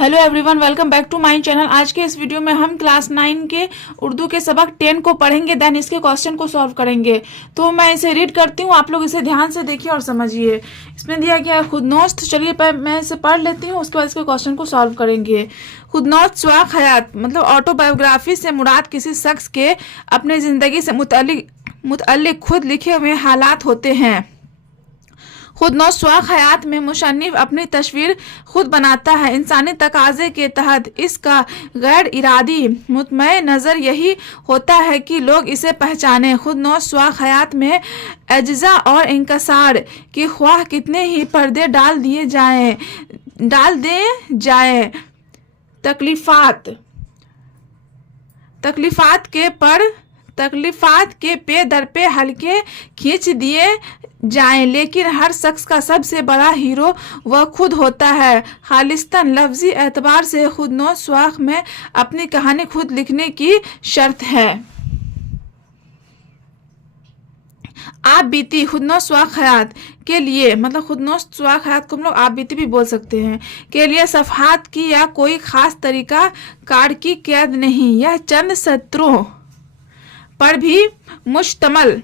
Hello everyone, welcome back to my channel. आज के इस वीडियो में हम क्लास 9 के उर्दू के सबक 10 को पढ़ेंगे, देन इसके क्वेश्चन को सॉल्व करेंगे। तो मैं इसे रीड करती हूँ, आप लोग इसे ध्यान से देखिए और समझिए। इसमें दिया गया है खुदनोस्त। चलिए मैं इसे पढ़ लेती हूँ, उसके बाद इसके क्वेश्चन को सॉल्व करेंगे। खुदनोस्त स्वाक हयात मतलब ऑटोबायोग्राफी से मुराद किसी शख्स के अपने ज़िंदगी से मुतअल्लिक खुद लिखे हुए हालात होते हैं। खुदनोस्त स्वाक हयात में मुसन्निफ अपनी तस्वीर खुद बनाता है। इंसानी तकाजे के तहत इसका गैर इरादी मुतमय नज़र यही होता है कि लोग इसे पहचानें। खुदनोस्त स्वाक हयात में अज्जा और इंकसार की ख्वाह कितने ही पर्दे डाल दे जाए तकलीफात के पे दर पे हल्के खींच दिए जाएं, लेकिन हर शख्स का सबसे बड़ा हीरो वह खुद होता है। खालिस्तन लफ्जी एतबार से खुदनोस्त स्वाक में अपनी कहानी खुद लिखने की शर्त है। आप बीती खुदनोस्त स्वाक हयात के लिए मतलब खुदनोस्त स्वाक हयात को हम लोग आप बीती भी बोल सकते हैं के लिए सफ़हात की या कोई ख़ास तरीका कार की कैद नहीं। यह चंद सत्रों पर भी मुश्तमल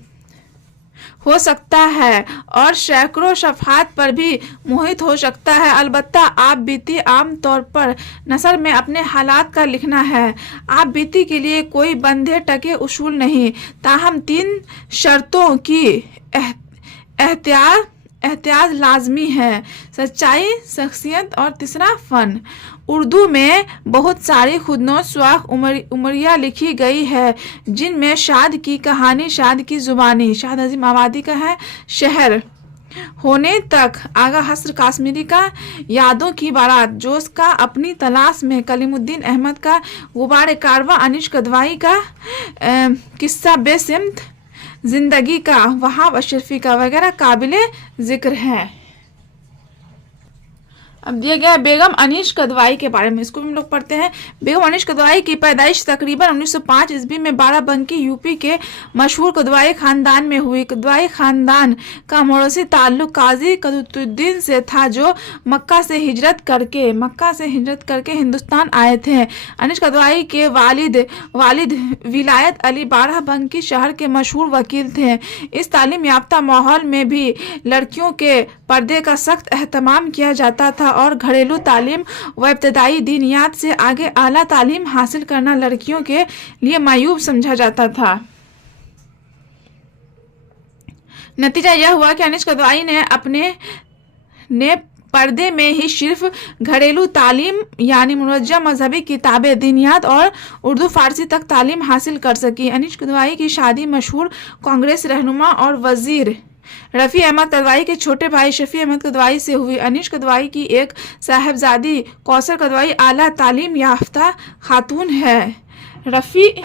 हो सकता है और सैकड़ों सफ़हात पर भी मुहित हो सकता है। अलबत्ता आप बीती आम तौर पर नसर में अपने हालात का लिखना है। आप बीती के लिए कोई बंधे टके उसूल नहीं, ताहम 3 शर्तों की एहतियात लाजमी है: सच्चाई, शख्सियत और तीसरा फ़न। उर्दू में बहुत सारी खुदनोस्त स्वाक उमरिया लिखी गई है, जिनमें शाद की कहानी, शाद की जुबानी, शाद अजीम आबादी का है शहर होने तक, आगा हस्र काश्मीरी का यादों की बारात, जोश का अपनी तलाश में, कलीमुद्दीन अहमद का गुबार कारवा, अनीश कदवाई का किस्सा बेसिमत जिंदगी का, वहाब अशरफी का वगैरह काबिले जिक्र है। अब दिया गया है बेगम अनीश कदवाई के बारे में, इसको भी हम लोग पढ़ते हैं। बेगम अनीश कदवाई की पैदाइश तकरीबन 1905 ईस्वी में बाराबंकी यूपी के मशहूर कदवाई खानदान में हुई। कदवाई खानदान का मौरूसी ताल्लुक काजी कुतुबुद्दीन से था, जो मक्का से हिजरत करके हिंदुस्तान आए थे। अनीश कदवाई के वालिद विलायत अली बाराबंकी शहर के मशहूर वकील थे। इस तालीम याफ्ता माहौल में भी लड़कियों के पर्दे का सख्त एहतमाम किया जाता था और घरेलू तालीम व इब्तदाई दीनियात से आगे आला तालीम हासिल करना लड़कियों के लिए मायूब समझा जाता था। नतीजा यह हुआ कि अनीश कदवाई ने अपने पर्दे में ही सिर्फ घरेलू तालीम यानी मुनव्वजा मजहबी किताबें, दीनियात और उर्दू फारसी तक तालीम हासिल कर सकी। अनीश कदवाई की शादी मशहूर कांग्रेस रहनुमा और वजीर रफ़ी अहमद कदवाई के छोटे भाई शफी अहमद कदवाई से हुई। अनीश कदवाई की एक साहबजादी कौसर कदवाई आला तालीम याफ्ता खातून है। रफ़ी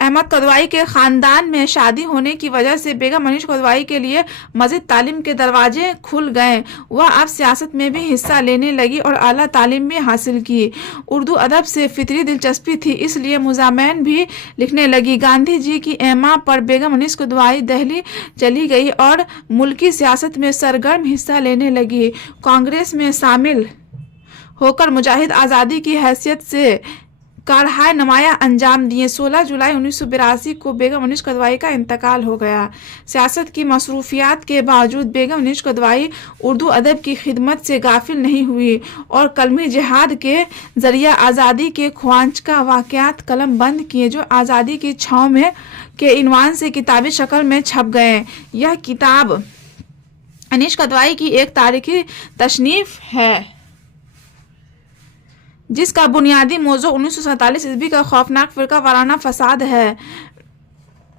अहमद कदवाई के ख़ानदान में शादी होने की वजह से बेगम अनीश कदवाई के लिए मज़ीद तालीम के दरवाजे खुल गए। वह अब सियासत में भी हिस्सा लेने लगी और आला तालीम भी हासिल की। उर्दू अदब से फितरी दिलचस्पी थी, इसलिए मुज़ामैन भी लिखने लगी। गांधी जी की एमा पर बेगम अनीश कदवाई दिल्ली चली गई और मुल्की सियासत में सरगर्म हिस्सा लेने लगी। कांग्रेस में शामिल होकर मुजाहिद आज़ादी की हैसियत से कारहाय नमाया अंजाम दिए। 16 जुलाई 1982 को बेगम अनीश कदवाई का इंतकाल हो गया। सियासत की मसरूफियात के बावजूद बेगम अनीश कदवाई उर्दू अदब की खिदमत से गाफिल नहीं हुई और कलमी जिहाद के जरिए आज़ादी के ख्वांचका वाक़यात कलम बंद किए, जो आज़ादी की छाँव में के इनवान से किताबी शक्ल में छप गए। यह किताब अनीश कदवाई की एक तारीखी तसनीफ है, जिसका बुनियादी मौजू 1947 ईस्वी का खौफनाक फ़िरका वाराना फसाद है।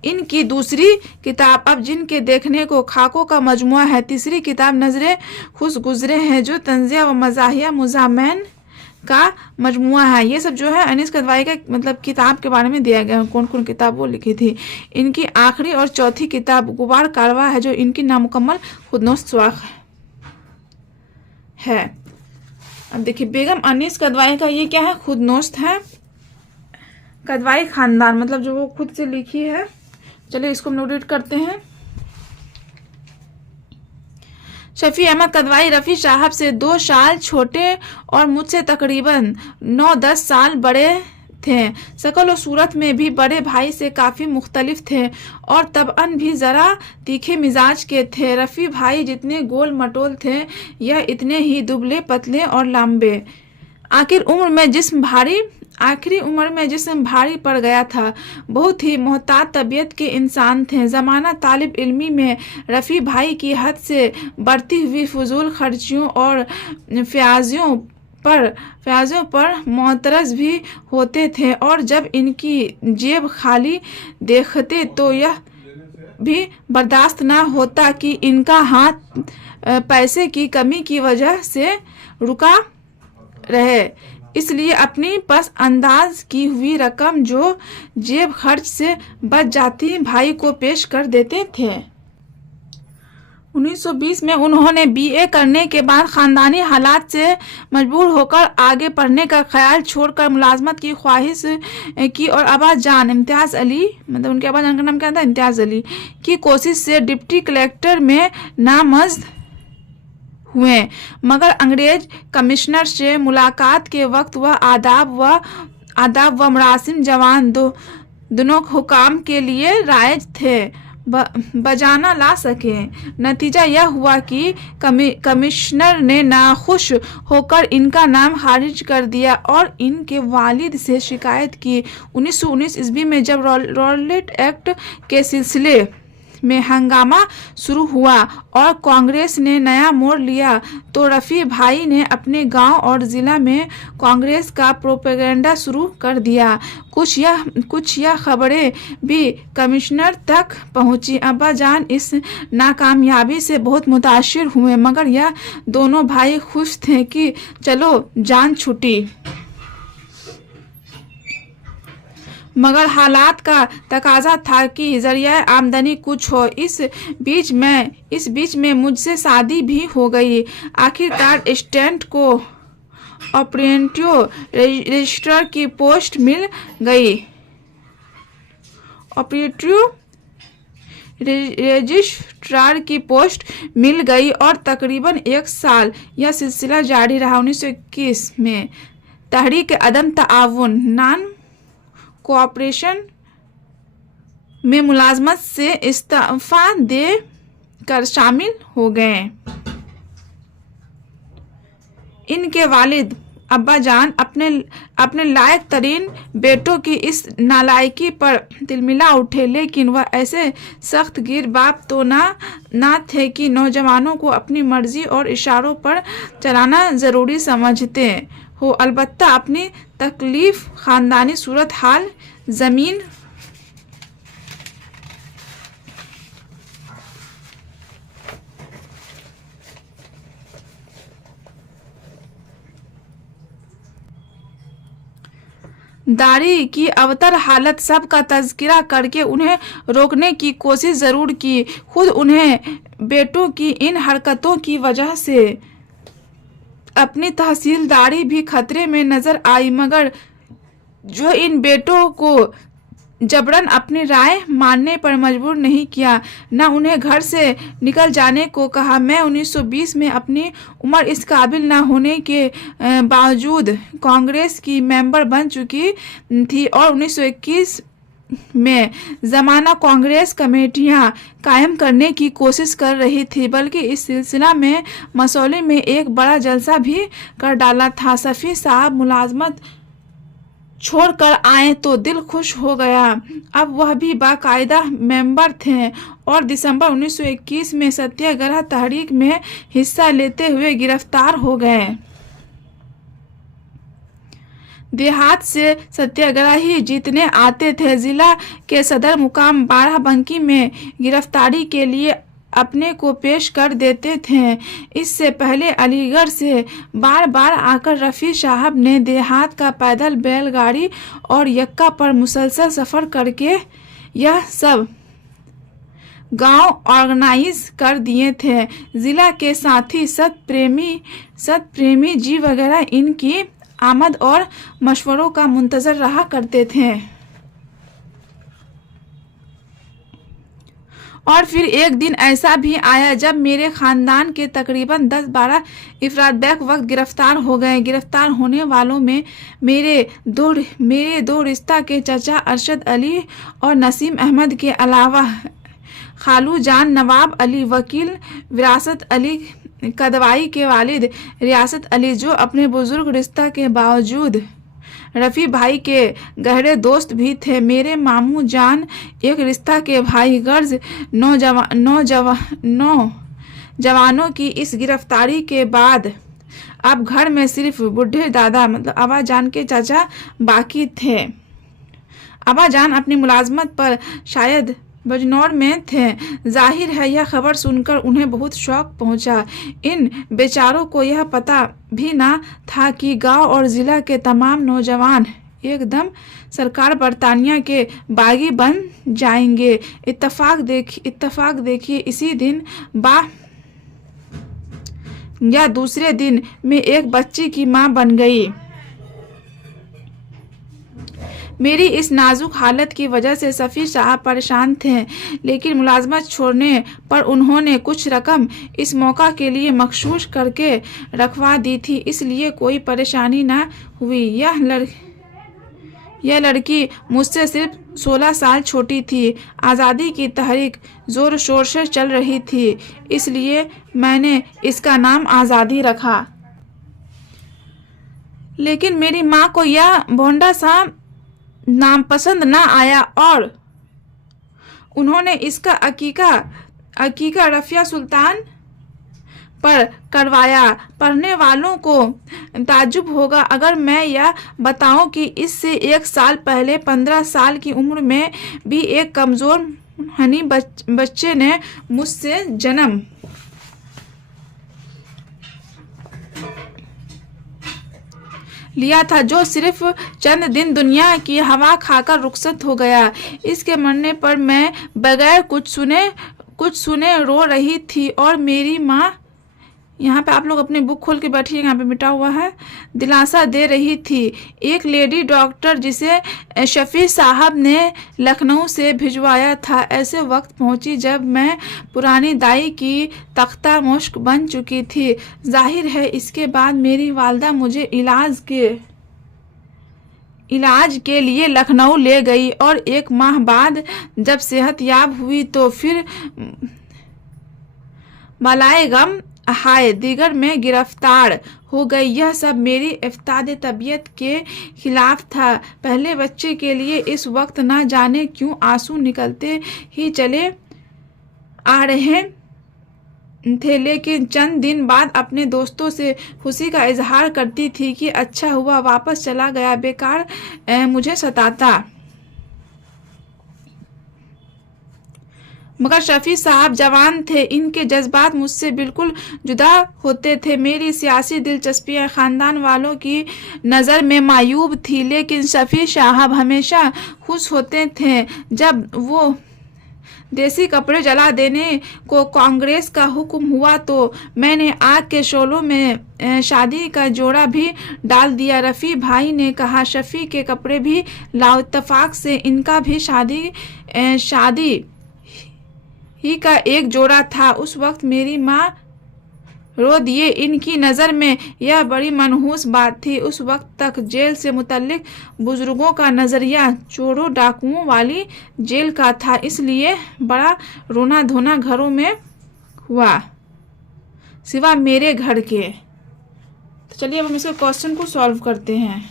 इनकी दूसरी किताब अब जिनके देखने को खाकों का मजमुआ है। तीसरी किताब नजरे खुश गुजरे हैं, जो तंजिया व मज़ाहिया मुज़ामैन का मजमुआ है। ये सब जो है अनीश कदवाई का मतलब किताब के बारे में दिया गया, कौन कौन किताब वो लिखी थी। इनकी आखिरी और चौथी किताब गुबार कारवा है, जो इनकी नामुकम्मल खुदनोस्त स्वाक है। अब देखिए बेगम अनीस कदवाई का ये क्या है, खुदनोस्त है। कदवाई खानदान मतलब जो वो खुद से लिखी है। चलिए इसको हम लोग रीड करते हैं। शफी अहमद कदवाई रफ़ी साहब से 2 साल छोटे और मुझसे तकरीबन 9-10 साल बड़े थे। शक्ल और सूरत में भी बड़े भाई से काफ़ी मुख्तलिफ थे और तबअन भी ज़रा तीखे मिजाज के थे। रफ़ी भाई जितने गोल मटोल थे यह इतने ही दुबले पतले और लंबे। आखिरी उम्र में जिस्म भारी पड़ गया था। बहुत ही मोहतात तबीयत के इंसान थे। ज़माना तालिब इल्मी में रफ़ी भाई की हद से बढ़ती हुई फजूल खर्चियों और फ्याजियों पर मोतरज़ भी होते थे और जब इनकी जेब खाली देखते तो यह भी बर्दाश्त न होता कि इनका हाथ पैसे की कमी की वजह से रुका रहे, इसलिए अपनी पस अंदाज की हुई रकम जो जेब खर्च से बच जाती भाई को पेश कर देते थे। 1920 में उन्होंने बीए करने के बाद ख़ानदानी हालात से मजबूर होकर आगे पढ़ने का ख्याल छोड़कर मुलाजमत की ख्वाहिश की और अब्बाजान इम्तियाज़ अली, मतलब उनके अब्बाजान का नाम क्या था, इम्तियाज़ अली, की कोशिश से डिप्टी कलेक्टर में नामजद हुए। मगर अंग्रेज कमिश्नर से मुलाकात के वक्त वह आदाब व मरासिम जवान दोनों हुकाम के लिए राइज थे बजाना ला सके। नतीजा यह हुआ कि कमिश्नर ने नाखुश होकर इनका नाम खारिज कर दिया और इनके वालिद से शिकायत की। 1919 ईस्वी में जब रॉलेट एक्ट के सिलसिले में हंगामा शुरू हुआ और कांग्रेस ने नया मोड़ लिया तो रफ़ी भाई ने अपने गांव और ज़िला में कांग्रेस का प्रोपेगेंडा शुरू कर दिया। कुछ यह खबरें भी कमिश्नर तक पहुंची। अब्बाजान इस नाकामयाबी से बहुत मुतासिर हुए, मगर यह दोनों भाई खुश थे कि चलो जान छूटी। मगर हालात का तकाजा था कि जरिया आमदनी कुछ हो। इस बीच में मुझसे शादी भी हो गई। आखिरकार स्टेंट को ऑपरेटिव रजिस्ट्रार की पोस्ट मिल गई। रजिस्ट्रार की पोस्ट मिल गई और तकरीबन 1 साल यह सिलसिला जारी रहा। 1921 में तहरीक अदम ताउन नॉन कोऑपरेशन में मुलाजमत से इस्तीफा दे कर शामिल हो गए। इनके वालिद अब्बाजान अपने लायक तरीन बेटों की इस नालायकी पर तिलमिला उठे, लेकिन वह ऐसे सख्त गिर बाप तो ना थे कि नौजवानों को अपनी मर्जी और इशारों पर चलाना ज़रूरी समझते हो। अलबत्ता अपनी तकलीफ, ख़ानदानी सूरत हाल, ज़मीन दारी की अवतर हालत सब का तज़किरा करके उन्हें रोकने की कोशिश ज़रूर की। खुद उन्हें बेटों की इन हरकतों की वजह से अपनी तहसीलदारी भी खतरे में नज़र आई, मगर जो इन बेटों को जबरन अपनी राय मानने पर मजबूर नहीं किया, न उन्हें घर से निकल जाने को कहा। मैं 1920 में अपनी उम्र इस काबिल न होने के बावजूद कांग्रेस की मेंबर बन चुकी थी और 1921 में ज़माना कांग्रेस कमेटियां कायम करने की कोशिश कर रही थी, बल्कि इस सिलसिला में मसौली में एक बड़ा जलसा भी कर डाला था। शफी साहब मुलाजमत छोड़कर आए तो दिल खुश हो गया। अब वह भी बाकायदा मेंबर थे और दिसंबर 1921 में सत्याग्रह तहरीक में हिस्सा लेते हुए गिरफ्तार हो गए। देहात से सत्याग्रही जितने आते थे, जिला के सदर मुकाम बाराबंकी में गिरफ्तारी के लिए अपने को पेश कर देते थे। इससे पहले अलीगढ़ से बार बार आकर रफ़ी साहब ने देहात का पैदल, बैलगाड़ी और यक्का पर मुसलसल सफ़र करके यह सब गांव ऑर्गेनाइज कर दिए थे। ज़िला के साथी सतप्रेमी जी वगैरह इनकी आमद और मशवरों का मुंतज़र रहा करते थे। और फिर एक दिन ऐसा भी आया जब मेरे खानदान के तकरीबन 10-12 अफराद बैक वक्त गिरफ्तार हो गए। गिरफ्तार होने वालों में मेरे दो रिश्ता के चाचा अरशद अली और नसीम अहमद के अलावा खालू जान नवाब अली, वकील विरासत अली कदवाई के वालिद रियासत अली, जो अपने बुजुर्ग रिश्ता के बावजूद रफ़ी भाई के गहरे दोस्त भी थे, मेरे मामू जान एक रिश्ता के भाई गर्ज। जवानों की इस गिरफ्तारी के बाद अब घर में सिर्फ बूढ़े दादा मतलब अबा जान के चाचा बाकी थे। अबा जान अपनी मुलाजमत पर शायद बजनौर में थे। जाहिर है यह खबर सुनकर उन्हें बहुत शौक पहुंचा। इन बेचारों को यह पता भी ना था कि गांव और ज़िला के तमाम नौजवान एकदम सरकार बरतानिया के बागी बन जाएंगे। इत्तफाक देखिए इसी दिन या दूसरे दिन में एक बच्ची की मां बन गई। मेरी इस नाजुक हालत की वजह से शफी साहब परेशान थे, लेकिन मुलाजमत छोड़ने पर उन्होंने कुछ रकम इस मौका के लिए मखसूस करके रखवा दी थी, इसलिए कोई परेशानी न हुई। यह लड़की मुझसे सिर्फ 16 साल छोटी थी। आज़ादी की तहरीक ज़ोर शोर से चल रही थी, इसलिए मैंने इसका नाम आज़ादी रखा। लेकिन मेरी माँ को यह भोंडा सा नाम पसंद ना आया और उन्होंने इसका अकीका रफिया सुल्तान पर करवाया। पढ़ने वालों को ताज्जुब होगा अगर मैं यह बताऊं कि इससे 1 साल पहले 15 साल की उम्र में भी एक कमज़ोर हनी बच्चे ने मुझसे जन्म लिया था, जो सिर्फ चंद दिन दुनिया की हवा खाकर रुखसत हो गया। इसके मरने पर मैं बगैर कुछ सुने रो रही थी और मेरी माँ, यहाँ पे आप लोग अपनी बुक खोल के बैठिए, यहाँ पे मिटा हुआ है, दिलासा दे रही थी। एक लेडी डॉक्टर जिसे शफी साहब ने लखनऊ से भिजवाया था ऐसे वक्त पहुँची जब मैं पुरानी दाई की तख्ता मुश्क बन चुकी थी। जाहिर है इसके बाद मेरी वालदा मुझे इलाज के लिए लखनऊ ले गई और 1 माह बाद जब सेहत याब हुई तो फिर बलाए गम हाय दिगर में गिरफ्तार हो गई। यह सब मेरी इफ्ताद तबीयत के खिलाफ था। पहले बच्चे के लिए इस वक्त ना जाने क्यों आंसू निकलते ही चले आ रहे थे, लेकिन चंद दिन बाद अपने दोस्तों से खुशी का इजहार करती थी कि अच्छा हुआ वापस चला गया, बेकार मुझे सताता। मगर शफी साहब जवान थे, इनके जज्बात मुझसे बिल्कुल जुदा होते थे। मेरी सियासी दिलचस्पियां खानदान वालों की नज़र में मायूब थी, लेकिन शफी साहब हमेशा खुश होते थे जब वो देसी कपड़े जला देने को कांग्रेस का हुक्म हुआ तो मैंने आग के शोलों में शादी का जोड़ा भी डाल दिया। रफ़ी भाई ने कहा शफी के कपड़े भी लाओ। इत्तफाक से इनका भी शादी ही का एक जोड़ा था। उस वक्त मेरी माँ रो दिए। इनकी नज़र में यह बड़ी मनहूस बात थी। उस वक्त तक जेल से मुतल्लिक बुजुर्गों का नज़रिया चोरों डाकुओं वाली जेल का था, इसलिए बड़ा रोना धोना घरों में हुआ सिवा मेरे घर के। तो चलिए अब हम इसके क्वेश्चन को सॉल्व करते हैं।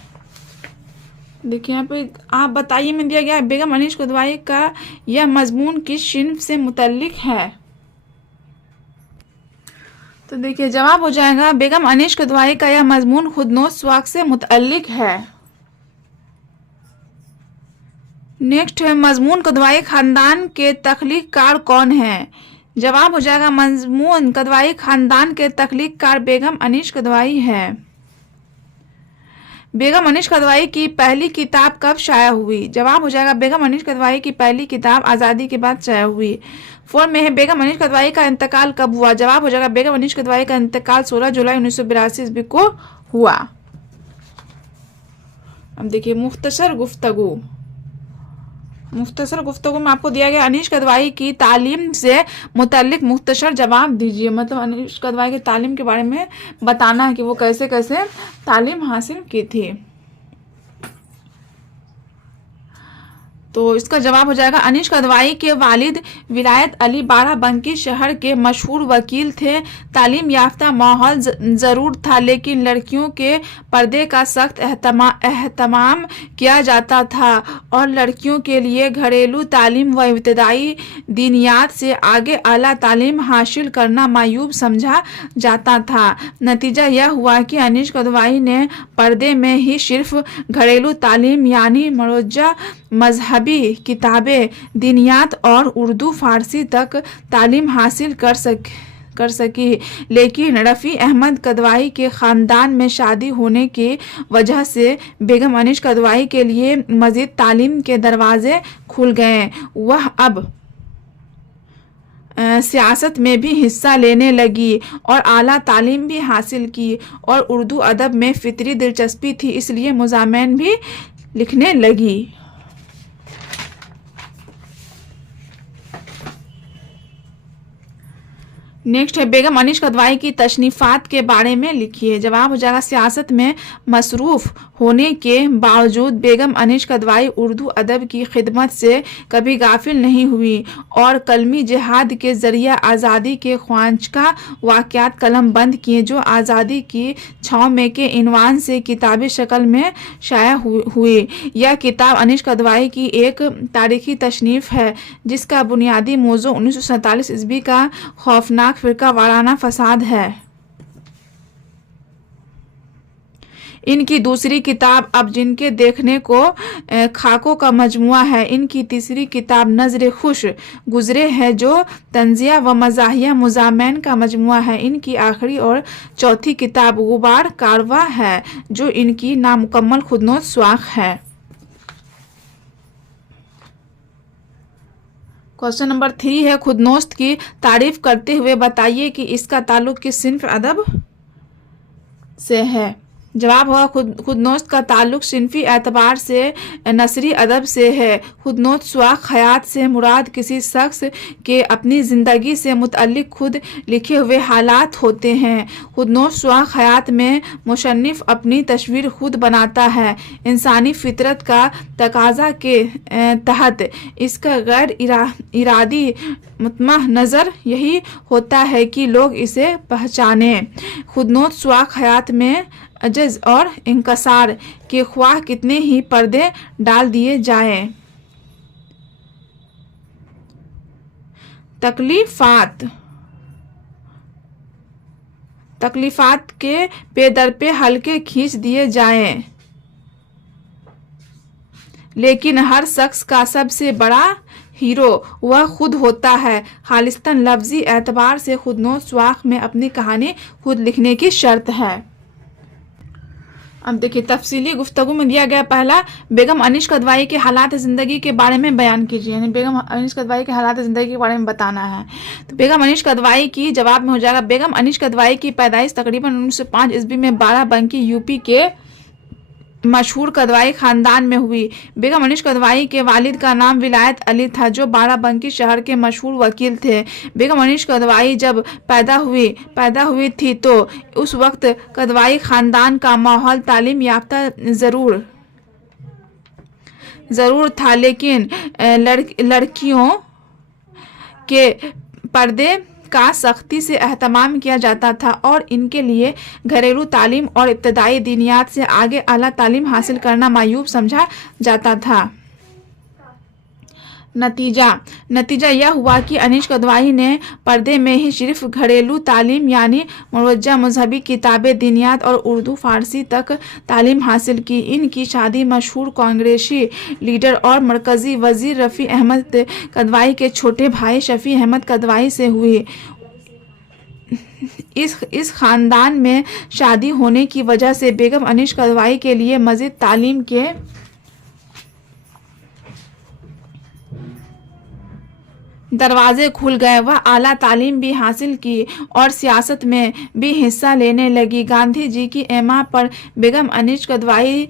देखिए यहाँ पे आप बताइए में दिया गया है बेगम अनीश कुदवाई का यह मजमून किस सिन्फ से मुतल्लिक है। तो देखिए जवाब हो जाएगा बेगम अनीश कुदवाई का यह मजमून खुदनोश स्वाक से मुतल्लिक है। नेक्स्ट है मजमून कुदवाई खानदान के तख्लीक कार कौन है। जवाब हो जाएगा मजमून कुदवाई खानदान के तख्लीक कार बेगम अनीश कुदवाई है। बेगम अनीश कुदवाई की पहली किताब कब शाया हुई। जवाब हो जाएगा बेगम अनीश कुदवाई की पहली किताब आज़ादी के बाद शाया हुई। 4 में है बेगम अनीश कुदवाई का इंतकाल कब हुआ। जवाब हो जाएगा बेगम अनीश कुदवाई का इंतकाल 16 जुलाई 1982 ईस्वी को हुआ। अब देखिए मुख्तसर गुफ्तगू। मुख्तसर गुफ्तगू में आपको दिया गया अनीश कदवाई की तालीम से मुतल्लिक मुख्तसर जवाब दीजिए। मतलब अनीश कदवाई की तालीम के बारे में बताना है कि वो कैसे कैसे तालीम हासिल की थी। तो इसका जवाब हो जाएगा अनीश कदवाई के वालिद विलायत अली बाराबंकी शहर के मशहूर वकील थे। तालीम याफ्ता माहौल ज़रूर था, लेकिन लड़कियों के पर्दे का सख्त एहतमाम किया जाता था और लड़कियों के लिए घरेलू तालीम व इब्तदाई दीनियात से आगे आला तालीम हासिल करना मायूब समझा जाता था। नतीजा यह हुआ कि अनीश कदवाई ने पर्दे में ही सिर्फ घरेलू तालीम यानी मरोजा मजहबी किताबें, दीनियात और उर्दू फारसी तक तालीम हासिल कर सकी। लेकिन रफ़ी अहमद कदवाई के ख़ानदान में शादी होने की वजह से बेगम अनीश कदवाई के लिए मज़ीद तालीम के दरवाज़े खुल गए। वह अब सियासत में भी हिस्सा लेने लगी और आला तालीम भी हासिल की और उर्दू अदब में फितरी दिलचस्पी थी, इसलिए मज़ामीन भी लिखने लगी। नेक्स्ट है बेगम अनीश कदवाई की तशनीफ़ात के बारे में लिखिए। जवाब हो जाएगा सियासत में मसरूफ़ होने के बावजूद बेगम अनीश कदवाई उर्दू अदब की खिदमत से कभी गाफिल नहीं हुई और कलमी जिहाद के ज़रिए आज़ादी के ख्वांचका वाक़यात कलम बंद किए, जो आज़ादी की छाँव में के इनवान से किताबी शक्ल में शाया हुई। यह किताब अनीश कदवाई की एक तारीख़ी तशनीफ़ है जिसका बुनियादी मौज़ू 1947 ईस्वी का खौफनाक फ़िरका वाराना फसाद है। इनकी दूसरी किताब अब जिनके देखने को खाकों का मजमुआ है। इनकी तीसरी किताब नज़र खुश गुजरे है जो तंजिया व मज़ाहिया मुज़ामीन का मजमुआ है। इनकी आखिरी और चौथी किताब गुबार कारवा है जो इनकी नामुकम्मल खुदनोश स्वाख है। क्वेश्चन नंबर 3 है खुदनोस्त की तारीफ करते हुए बताइए कि इसका ताल्लुक किस सिन्फ अदब से है। जवाब होगा खुदनोस्त का ताल्लुक सिनफी एतबार से नसरी अदब से है। खुदनोस्त स्वाख हयात से मुराद किसी शख्स के अपनी ज़िंदगी से मुतअल्लिक़ खुद लिखे हुए हालात होते हैं। खुदनोस्त स्वाख हयात में मुसन्निफ़ अपनी तस्वीर खुद बनाता है। इंसानी फितरत का तकाजा के तहत इसका गैर इरादी मुतमह नज़र यही होता है कि लोग इसे पहचानें। खुदनोस्त स्वाख हयात में अजज़ और इंकसार के ख्वाह कितने ही पर्दे डाल दिए जाएं, तकलीफ़ात के पेदर पे हल्के खींच दिए जाएं, लेकिन हर शख्स का सबसे बड़ा हीरो वह खुद होता है। खालिस्तन लफ्ज़ी एतबार से खुदनोस्त स्वाख में अपनी कहानी खुद लिखने की शर्त है। अब देखिए तफसीली गुफ्तगू में दिया गया पहला बेगम अनीश कदवाई के हालात ज़िंदगी के बारे में बयान कीजिए, यानी बेगम अनीश कदवाई के हालात ज़िंदगी के बारे में बताना है। तो बेगम अनीश कदवाई की जवाब में हो जाएगा बेगम अनीश कदवाई की पैदाइश तकरीबन 1905 ईस्वी में बाराबंकी यूपी के मशहूर कदवाई ख़ानदान में हुई। बेगम अनीश कदवाई के वालिद का नाम विलायत अली था जो बाराबंकी शहर के मशहूर वकील थे। बेगम अनीश कदवाई जब पैदा हुई थी तो उस वक्त कदवाई ख़ानदान का माहौल तालीम याफ्ता ज़रूर था, लेकिन लड़कियों के पर्दे का सख्ती से एहतमाम किया जाता था और इनके लिए घरेलू तालीम और इब्तदाई दीनियात से आगे आला तालीम हासिल करना मायूब समझा जाता था। नतीजा यह हुआ कि अनीश कदवाई ने पर्दे में ही सिर्फ घरेलू तालीम यानी मुरवजा मजहबी किताबें, दीनियात और उर्दू फारसी तक तालीम हासिल की। इनकी शादी मशहूर कांग्रेसी लीडर और मरकज़ी वज़ीर रफ़ी अहमद कदवाई के छोटे भाई शफ़ी अहमद कदवाई से हुई। इस ख़ानदान में शादी होने की वजह से बेगम अनीश कदवाई के लिए मज़ीद तालीम के दरवाजे खुल गए। वह आला तालीम भी हासिल की और सियासत में भी हिस्सा लेने लगी। गांधी जी की एमा पर बेगम अनीश कदवाई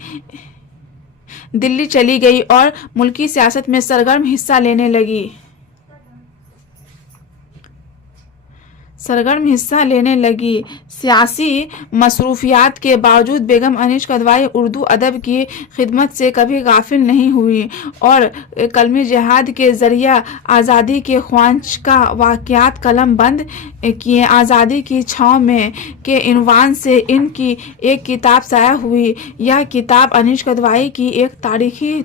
दिल्ली चली गई और मुल्की सियासत में सरगर्म हिस्सा लेने लगी। सियासी मसरूफियात के बावजूद बेगम अनीस कदवाई उर्दू अदब की खिदमत से कभी गाफिल नहीं हुई और कलमी जिहाद के ज़रिया आज़ादी के ख्वांचका वाक़यात कलम बंद किए। आज़ादी की छाँव में के इनवान से इनकी एक किताब शाया हुई। यह किताब अनीस कदवाई की एक तारीखी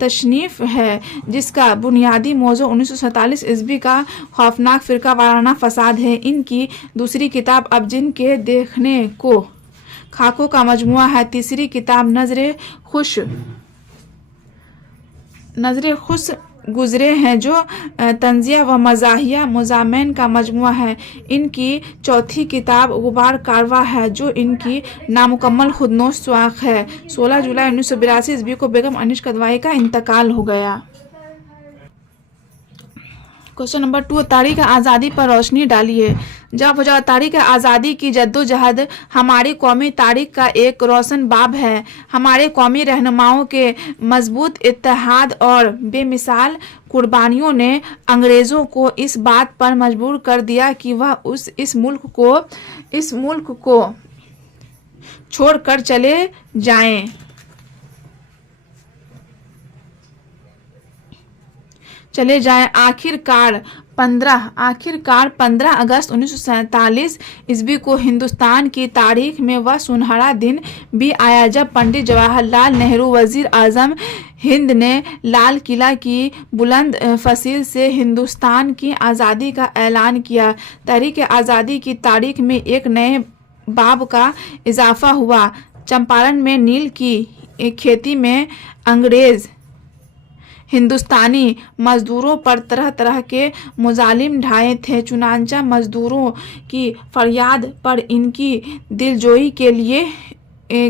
तशनीफ़ है जिसका बुनियादी मौजू 1947 ईस्वी का खौफनाक फ़िरका वाराना फसाद है। इनकी दूसरी किताब अब जिन के देखने को खाकों का मजमुआ है। तीसरी किताब नज़रे खुश गुजरे हैं जो तंजिया व मज़ाहिया मुज़ामेन का मजमुआ है। इनकी चौथी किताब गुबार कारवा है जो इनकी नामुकम्मल खुदनोश स्वाख है। 16 जुलाई 1982 ईस्वी को बेगम अनीस कदवाई का इंतकाल हो गया। क्वेश्चन नंबर 2, तारीख आज़ादी पर रोशनी डालिए। जब हो जाए तारीख आज़ादी की जद्दोजहद हमारी कौमी तारीख का एक रोशन बाब है। हमारे कौमी रहनुमाओं के मजबूत इत्तेहाद और बेमिसाल कुर्बानियों ने अंग्रेज़ों को इस बात पर मजबूर कर दिया कि वह इस मुल्क को छोड़ कर चले जाएं। आखिरकार 15 अगस्त 1947 ईस्वी को हिंदुस्तान की तारीख में वह सुनहरा दिन भी आया जब पंडित जवाहरलाल नेहरू वजीर आजम हिंद ने लाल किला की बुलंद फसील से हिंदुस्तान की आज़ादी का ऐलान किया। तहरीक आज़ादी की तारीख में एक नए बाब का इजाफा हुआ। चंपारण में नील की खेती में अंग्रेज़ हिंदुस्तानी मजदूरों पर तरह तरह के मुजालिम ढाए थे। चुनांचा मजदूरों की फरियाद पर इनकी दिलजोई के लिए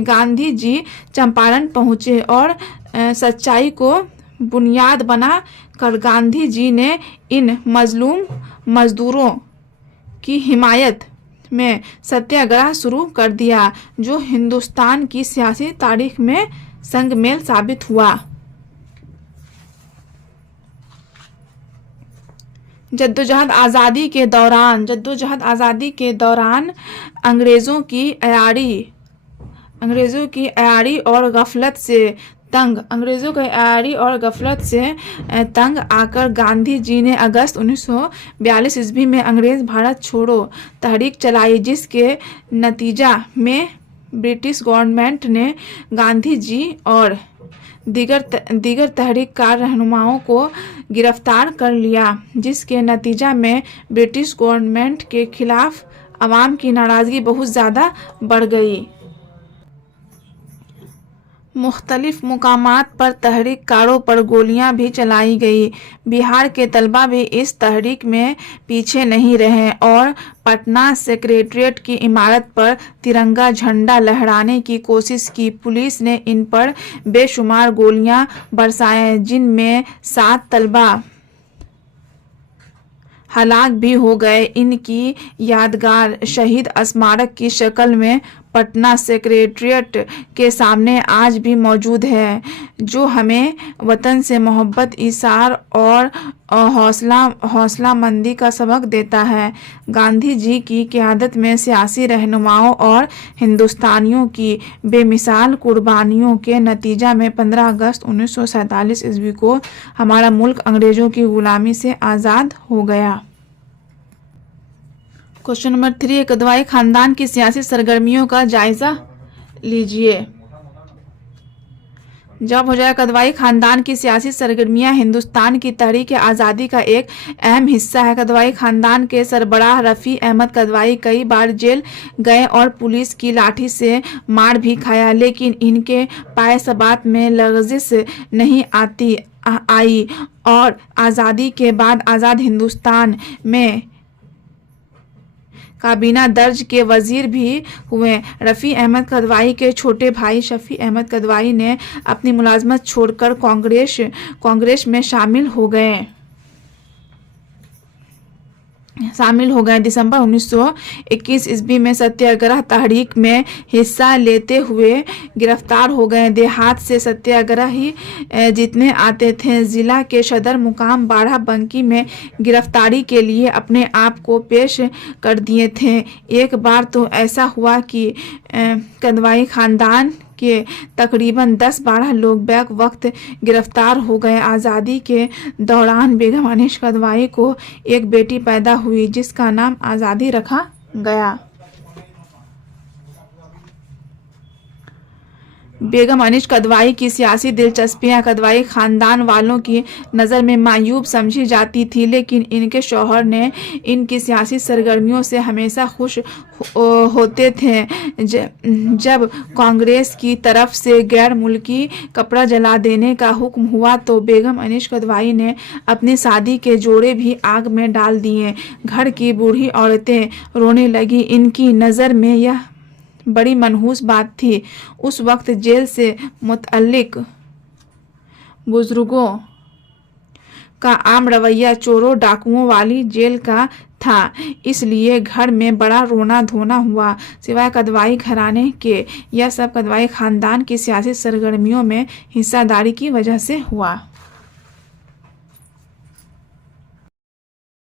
गांधी जी चंपारण पहुँचे और सच्चाई को बुनियाद बना कर गांधी जी ने इन मजलूम मजदूरों की हिमायत में सत्याग्रह शुरू कर दिया जो हिंदुस्तान की सियासी तारीख में संगमेल साबित हुआ। जद्दोजहद आज़ादी के दौरान अंग्रेज़ों की अयारी और गफलत से तंग आकर गांधी जी ने अगस्त 1942 ईस्वी में अंग्रेज़ भारत छोड़ो तहरीक चलाई जिसके नतीजा में ब्रिटिश गवर्नमेंट ने गांधी जी और दीगर तहरीककार रहनुमाओं को गिरफ्तार कर लिया जिसके नतीजा में ब्रिटिश गवर्नमेंट के खिलाफ अवाम की नाराज़गी बहुत ज़्यादा बढ़ गई। मुख्तलिफ मुकामात पर तहरीककारों पर गोलियां भी चलाई गई। बिहार के तलबा भी इस तहरीक में पीछे नहीं रहे और पटना सेक्रेटेरिएट की इमारत पर तिरंगा झंडा लहराने की कोशिश की। पुलिस ने इन पर बेशुमार गोलियां बरसाएं जिनमें 7 तलबा हलाक भी हो गए। इनकी यादगार शहीद स्मारक की शक्ल में पटना सेक्रेटेरिएट के सामने आज भी मौजूद है जो हमें वतन से मोहब्बत इसार और हौसलामंदी का सबक देता है। गांधी जी की क़यादत में सियासी रहनुमाओं और हिंदुस्तानियों की बेमिसाल कुर्बानियों के नतीजा में 15 अगस्त 1947 ईस्वी को हमारा मुल्क अंग्रेज़ों की गुलामी से आज़ाद हो गया। क्वेश्चन नंबर 3, कदवाई खानदान की सियासी सरगर्मियों का जायजा लीजिए। जब हो जाए कदवाई खानदान की सियासी सरगर्मियां हिंदुस्तान की तहरीक आज़ादी का एक अहम हिस्सा है। कदवाई खानदान के सरबराह रफ़ी अहमद कदवाई कई बार जेल गए और पुलिस की लाठी से मार भी खाया लेकिन इनके पाए सबात में लग़ज़िश नहीं आई और आज़ादी के बाद आज़ाद हिंदुस्तान में काबीना दर्ज के वजीर भी हुए। रफ़ी अहमद कदवाई के छोटे भाई शफ़ी अहमद कदवाई ने अपनी मुलाजमत छोड़कर कांग्रेस में शामिल हो गए। शामिल हो गए। दिसंबर 1921 ईस्वी में सत्याग्रह तहरीक में हिस्सा लेते हुए गिरफ्तार हो गए। देहात से सत्याग्रही जितने आते थे, जिला के सदर मुकाम बाराबंकी में गिरफ्तारी के लिए अपने आप को पेश कर दिए थे। एक बार तो ऐसा हुआ कि कदवाई खानदान के तकरीबन 10-12 लोग बैक वक्त गिरफ्तार हो गए। आज़ादी के दौरान बेगम अनीस कदवाई को एक बेटी पैदा हुई जिसका नाम आज़ादी रखा गया। बेगम अनीस कदवाई की सियासी दिलचस्पियां कदवाई खानदान वालों की नज़र में मायूब समझी जाती थी, लेकिन इनके शौहर ने इनकी सियासी सरगर्मियों से हमेशा खुश होते थे। जब कांग्रेस की तरफ से गैर मुल्की कपड़ा जला देने का हुक्म हुआ तो बेगम अनीस कदवाई ने अपनी शादी के जोड़े भी आग में डाल दिए। घर की बूढ़ी औरतें रोने लगी। इनकी नज़र में यह बड़ी मनहूस बात थी। उस वक्त जेल से मुतअल्लिक बुजुर्गों का आम रवैया चोरों डाकुओं वाली जेल का था, इसलिए घर में बड़ा रोना धोना हुआ। सिवाय कदवाई घराने के, यह सब कदवाई खानदान की सियासी सरगर्मियों में हिस्सेदारी की वजह से हुआ।